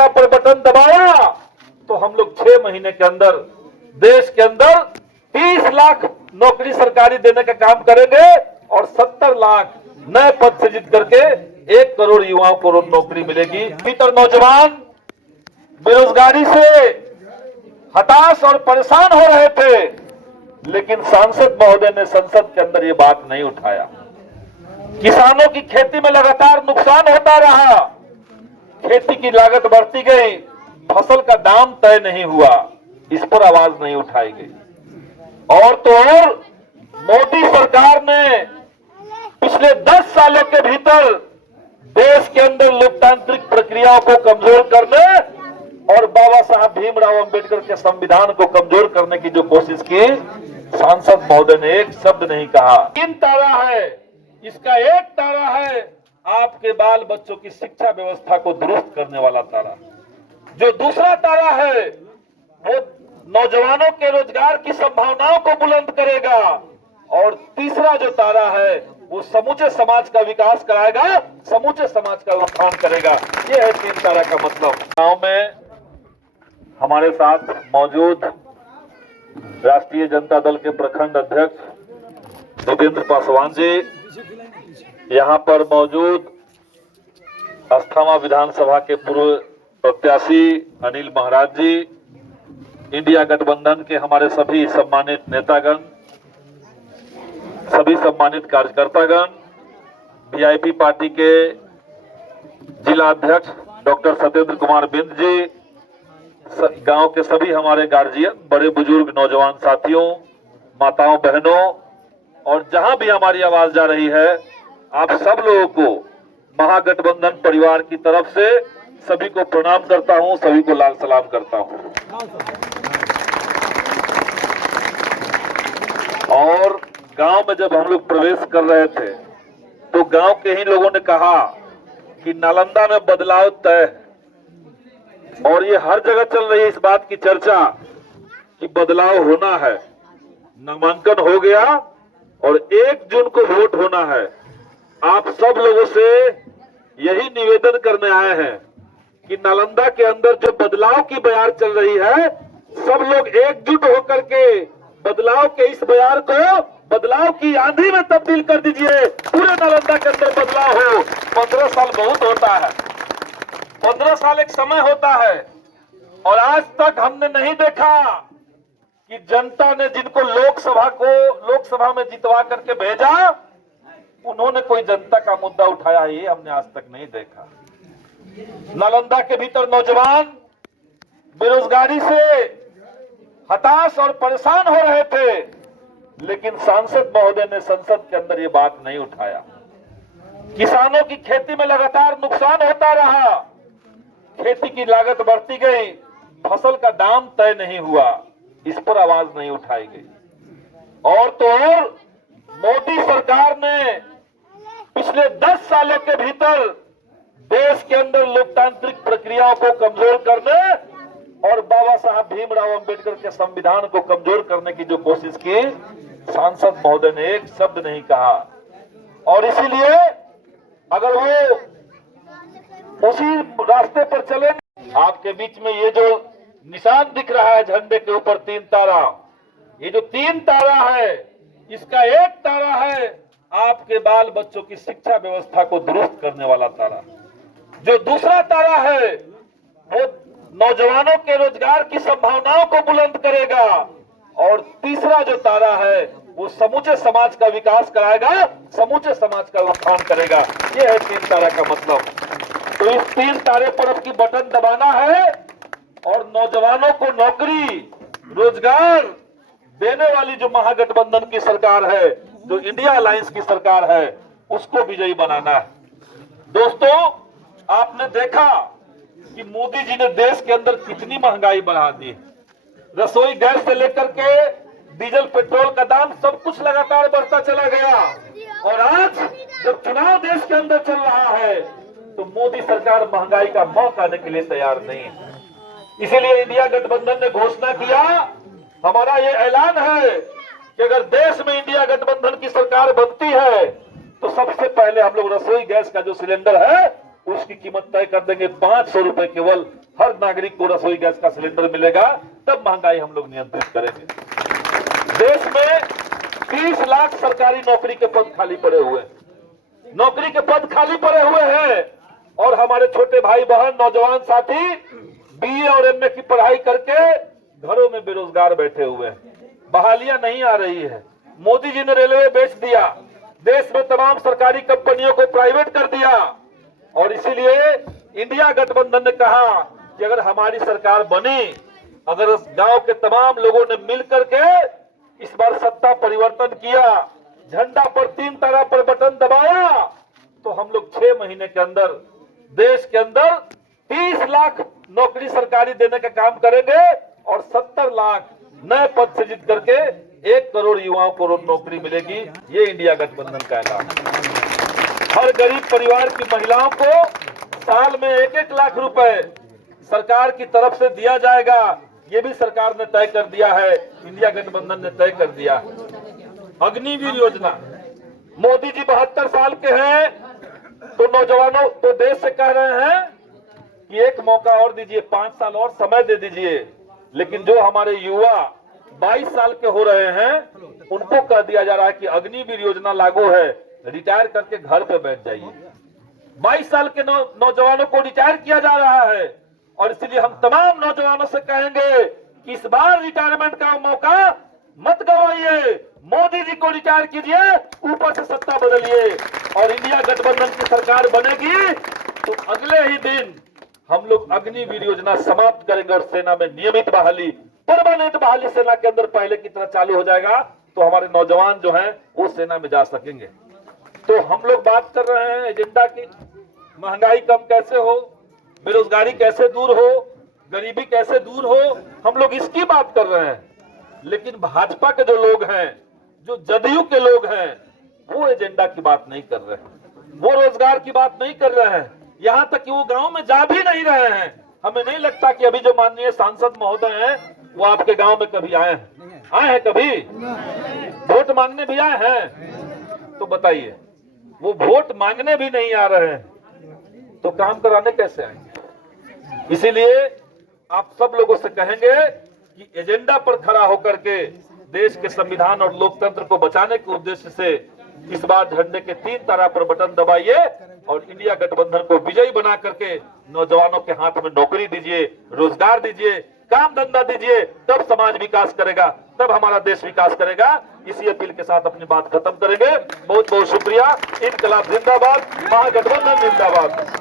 तारा पर बटन दबाया तो हम लोग 6 महीने के अंदर देश के अंदर 30 लाख नौकरी सरकारी देने का काम करेंगे और 70 लाख नए पद सृजित करके 1 करोड़ युवाओं को नौकरी मिलेगी। भीतर नौजवान बेरोजगारी से हताश और परेशान हो रहे थे, लेकिन सांसद महोदय ने संसद के अंदर ये बात नहीं उठाया। किसानों की खेती में लगातार नुकसान होता रहा, खेती की लागत बढ़ती गई, फसल का दाम तय नहीं हुआ, इस पर आवाज नहीं उठाई गई। और तो और मोदी सरकार ने पिछले 10 सालों के भीतर देश के अंदर लोकतांत्रिक प्रक्रियाओं को कमजोर करने और बाबा साहब भीमराव अंबेडकर के संविधान को कमजोर करने की जो कोशिश की, सांसद महोदय ने एक शब्द नहीं कहा। 3 तारा है, इसका एक तारा है आपके बाल बच्चों की शिक्षा व्यवस्था को दुरुस्त करने वाला तारा। जो दूसरा तारा है वो नौजवानों के रोजगार की संभावनाओं को बुलंद करेगा, और तीसरा जो तारा है वो समूचे समाज का विकास कराएगा, समूचे समाज का उत्थान करेगा। ये है 3 तारा का मतलब। गांव में हमारे साथ मौजूद राष्ट्रीय जनता दल के प्रखंड अध्यक्ष देवेंद्र पासवान जी, यहाँ पर मौजूद अस्थामा विधानसभा के पूर्व प्रत्याशी अनिल महाराज जी, इंडिया गठबंधन के हमारे सभी सम्मानित नेतागण, सभी सम्मानित कार्यकर्तागण, वीआईपी पार्टी के जिला अध्यक्ष डॉक्टर सत्येंद्र कुमार बिंद जी, गांव के सभी हमारे गार्जियन, बड़े बुजुर्ग, नौजवान साथियों, माताओं बहनों, और जहां भी हमारी आवाज जा रही है, आप सब लोगों को महागठबंधन परिवार की तरफ से सभी को प्रणाम करता हूं, सभी को लाल सलाम करता हूं। और गांव में जब हम लोग प्रवेश कर रहे थे तो गांव के ही लोगों ने कहा कि नालंदा में बदलाव तय है, और ये हर जगह चल रही है इस बात की चर्चा कि बदलाव होना है। नामांकन हो गया और 1 जून को वोट होना है। आप सब लोगों से यही निवेदन करने आए हैं कि नालंदा के अंदर जो बदलाव की बयार चल रही है, सब लोग एकजुट होकर के बदलाव के इस बयार को बदलाव की आंधी में तब्दील कर दीजिए। पूरे नालंदा के अंदर बदलाव हो। 15 साल बहुत होता है, 15 साल एक समय होता है, और आज तक हमने नहीं देखा कि जनता ने जिनको लोकसभा में जितवा करके भेजा, उन्होंने कोई जनता का मुद्दा उठाया है, ये हमने आज तक नहीं देखा। नालंदा के भीतर नौजवान बेरोजगारी से हताश और परेशान हो रहे थे, लेकिन सांसद महोदय ने संसद के अंदर ये बात नहीं उठाया। किसानों की खेती में लगातार नुकसान होता रहा, खेती की लागत बढ़ती गई, फसल का दाम तय नहीं हुआ, इस पर आवाज नहीं उठाई गई। और तो और मोदी सरकार ने पिछले 10 सालों के भीतर देश के अंदर लोकतांत्रिक प्रक्रियाओं को कमजोर करने और बाबा साहब भीमराव अंबेडकर के संविधान को कमजोर करने की जो कोशिश की, सांसद महोदय ने एक शब्द नहीं कहा। और इसीलिए अगर वो उसी रास्ते पर चलेंगे, आपके बीच में ये जो निशान दिख रहा है झंडे के ऊपर 3 तारा, ये जो 3 तारा है, इसका एक तारा है आपके बाल बच्चों की शिक्षा व्यवस्था को दुरुस्त करने वाला तारा। जो दूसरा तारा है वो नौजवानों के रोजगार की संभावनाओं को बुलंद करेगा, और तीसरा जो तारा है वो समूचे समाज का विकास कराएगा, समूचे समाज का उत्थान करेगा। ये है 3 तारा का मतलब। तो इस 3 तारे पर अब की बटन दबाना है और नौजवानों को नौकरी रोजगार देने वाली जो महागठबंधन की सरकार है, जो इंडिया अलायंस की सरकार है, उसको विजयी बनाना है। दोस्तों, आपने देखा कि मोदी जी ने देश के अंदर कितनी महंगाई बढ़ा दी। रसोई गैस से लेकर के डीजल पेट्रोल का दाम सब कुछ लगातार बढ़ता चला गया, और आज जब चुनाव देश के अंदर चल रहा है तो मोदी सरकार महंगाई का मौका आने के लिए तैयार नहीं है। इसीलिए इंडिया गठबंधन ने घोषणा किया, हमारा ये ऐलान है कि अगर देश में इंडिया गठबंधन की सरकार बनती है तो सबसे पहले हम लोग रसोई गैस का जो सिलेंडर है उसकी कीमत तय कर देंगे 500 रुपए केवल नागरिक को रसोई गैस का सिलेंडर मिलेगा, तब महंगाई हम लोग नियंत्रित करेंगे। देश में 30 लाख सरकारी नौकरी के पद खाली पड़े हुए हैं, नौकरी के पद खाली पड़े हुए हैं, और हमारे छोटे भाई बहन नौजवान साथी बीए और एमए की पढ़ाई करके घरों में बेरोजगार बैठे हुए हैं। बहालियां नहीं आ रही है। मोदी जी ने रेलवे बेच दिया, देश में तमाम सरकारी कंपनियों को प्राइवेट कर दिया, और इसीलिए इंडिया गठबंधन ने कहा कि अगर हमारी सरकार बनी, अगर गांव के तमाम लोगों ने मिलकर के इस बार सत्ता परिवर्तन किया, झंडा पर 3 तारा पर बटन दबाया, तो हम लोग 6 महीने के अंदर देश के अंदर 30 लाख नौकरी सरकारी देने का काम करेंगे, और 70 लाख नए पद सृजित करके 1 करोड़ युवाओं को नौकरी मिलेगी। ये इंडिया गठबंधन का ऐलान। हर गरीब परिवार की महिलाओं को साल में 1-1 लाख रुपए सरकार की तरफ से दिया जाएगा। ये भी सरकार ने तय कर दिया है, इंडिया गठबंधन ने तय कर दिया है। अग्निवीर योजना, मोदी जी 72 साल के हैं, तो नौजवानों तो देश से कह रहे हैं कि एक मौका और दीजिए, 5 साल और समय दे दीजिए। लेकिन जो हमारे युवा 22 साल के हो रहे हैं, उनको कह दिया जा रहा है कि अग्निवीर योजना लागू है, रिटायर करके घर पे बैठ जाइए। 22 साल के नौजवानों को रिटायर किया जा रहा है, और इसलिए हम तमाम नौजवानों से कहेंगे कि इस बार रिटायरमेंट का मौका मत गवाइए, मोदी जी को रिटायर कीजिए, ऊपर से सत्ता बदलिए, और इंडिया गठबंधन की सरकार बनेगी तो अगले ही दिन हम लोग अग्निवीर योजना समाप्त करेंगे, और सेना में नियमित बहाली, परमानेंट बहाली सेना के अंदर पहले की तरह चालू हो जाएगा, तो हमारे नौजवान जो हैं वो सेना में जा सकेंगे। तो हम लोग बात कर रहे हैं एजेंडा की, महंगाई कम कैसे हो, बेरोजगारी कैसे दूर हो, गरीबी कैसे दूर हो, हम लोग इसकी बात कर रहे हैं। लेकिन भाजपा के जो लोग हैं, जो जदयू के लोग हैं, वो एजेंडा की बात नहीं कर रहे हैं, वो रोजगार की बात नहीं कर रहे हैं, यहाँ तक कि वो गांव में जा भी नहीं रहे हैं। हमें नहीं लगता कि अभी जो माननीय सांसद महोदय हैं वो आपके गांव में कभी आए हैं कभी वोट मांगने भी आए हैं? तो बताइए, वो वोट मांगने भी नहीं आ रहे हैं तो काम कराने कैसे आएंगे? इसीलिए आप सब लोगों से कहेंगे कि एजेंडा पर खड़ा होकर के देश के संविधान और लोकतंत्र को बचाने के उद्देश्य से इस बार झंडे के 3 तारा पर बटन दबाइए, और इंडिया गठबंधन को विजयी बना करके नौजवानों के हाथ में नौकरी दीजिए, रोजगार दीजिए, काम धंधा दीजिए, तब समाज विकास करेगा, तब हमारा देश विकास करेगा। इसी अपील के साथ अपनी बात खत्म करेंगे। बहुत बहुत शुक्रिया। इनकलाब जिंदाबाद, महागठबंधन जिंदाबाद।